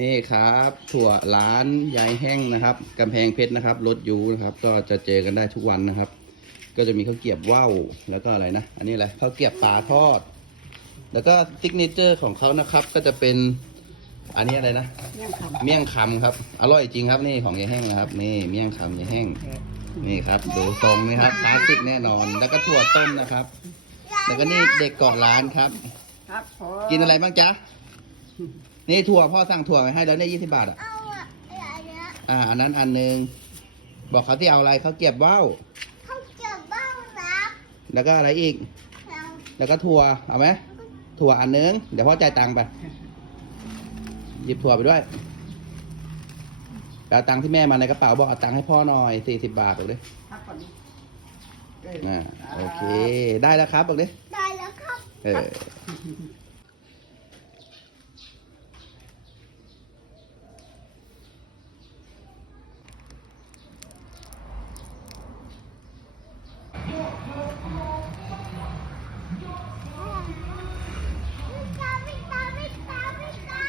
นี่ครับถั่วร้านยายแห้งนะครับกำแพงเพชรนะครับรถยูนะครับ ก็จะเจอกันได้ทุกวันนะครับ ก็จะมีข้าวเกรียบว่าวแล้วก็อะไรนะ อันนี้อะไรข้าวเกรียบปลาทอด แล้วก็ซิกเนเจอร์ของเขานะครับ ก็จะเป็นอันนี้อะไรนะ เมี่ยงคำเมี่ยงคำครับ อร่อยจริงครับนี่ของยายแห้งนะครับ นี่เมี่ยงคำยายแห้ง นี่ครับดูทรงนี่ครับคลาสสิกแน่นอน แล้วก็ถั่วต้มนะครับ แล้วก็นี่เด็กเกาะร้านครับครับผมกินอะไรบ้างจ๊ะ นี่ถั่วพ่อสั่งถั่วไปให้แล้วเนี่ยยี่สิบาทอะ เอาอะอะไรนะอ่า อันนั้นอันหนึ่งบอกเขาที่เอาอะไรเขาเก็บว่าวเขาเก็บบ้างรับแล้วก็อะไรอีก แล้วแล้วก็ถั่วเอาไหมถั่วอันหนึงเดี๋ยวพ่อจ่ายตังค์ไปหยิบถั่วไปด้วยเอาตังค์ที่แม่มาในกระเป๋าบอกเอาตังค์ให้พ่อหน่อยสี่สิบบาทบอกเลยครับก่อนดิอ่าโอเค ได้แล้วครับบอกเลยได้แล้วครับ เออ